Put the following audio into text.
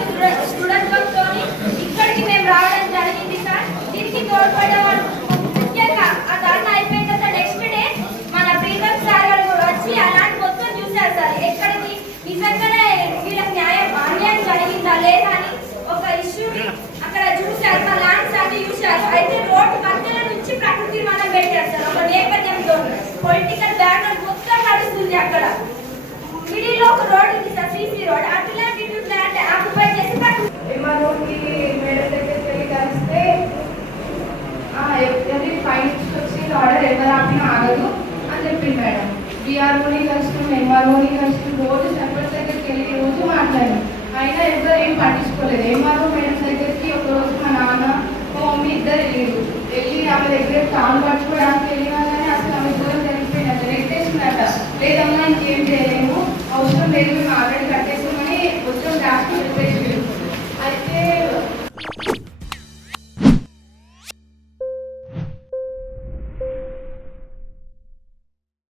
ఉద్దేశంతో దృఢత్వంతో ఇక్కడికి మేము రావడం జరిగింది సార్ దీనికి తోడ్పడ్డ వాళ్ళు ముఖ్యంగా ఆ ధర్నా అయిపోయిన తర్వాత నెక్స్ట్ డే మన ప్రీతం సార్ గారు కూడా వచ్చి అలాంటి మొత్తం చూశారు సార్ ఎక్కడికి నిజంగానే వీళ్ళకి న్యాయం అన్యాయం జరిగిందా లేదా అని ఒక ఇష్యూని అక్కడ చూశారు మా ల్యాండ్స్ అన్ని చూశారు అయితే రోడ్డు మధ్యలో నుంచి ప్రకృతి మనం పెట్టారు సార్ ఒక నేపథ్యంతో పొలిటికల్ బ్యానర్ మొత్తం నడుస్తుంది అక్కడ. మిడిల్ ఒక రోడ్ ఉంది సార్ సీసీ రోడ్ అట్లాంటి ల్యాండ్ ఆక్యుపై చేసి ప్రకృతి ఎంఆర్ఓకి మేడం దగ్గరికి వెళ్ళి కలిస్తే ఎవరి ఫైన్ వచ్చి ఆర్డర్ ఆగదు అని చెప్పింది మేడం. బీఆర్ఓని కలిసి ఎంఆర్ఓని కలిసి రోజు సెపరేట్ దగ్గరికి వెళ్ళి రోజు మాట్లాడాను. అయినా ఎవరు ఏం పట్టించుకోలేదు. ఎంఆర్ఓ మేడం దగ్గరికి ఒకరోజు మా నాన్న మా మమ్మీ ఇద్దరు వెళ్ళారు వెళ్ళి ఆమె దగ్గర కాలు పట్టుకోవడానికి వెళ్ళినా కానీ అసలు ఆమె దూరం జరిగిపోయినట్టు రెట్టేసిందట లేదమ్మా ఇంకేం చేయలేము. అవసరం లేదు మేము ఆల్రెడీ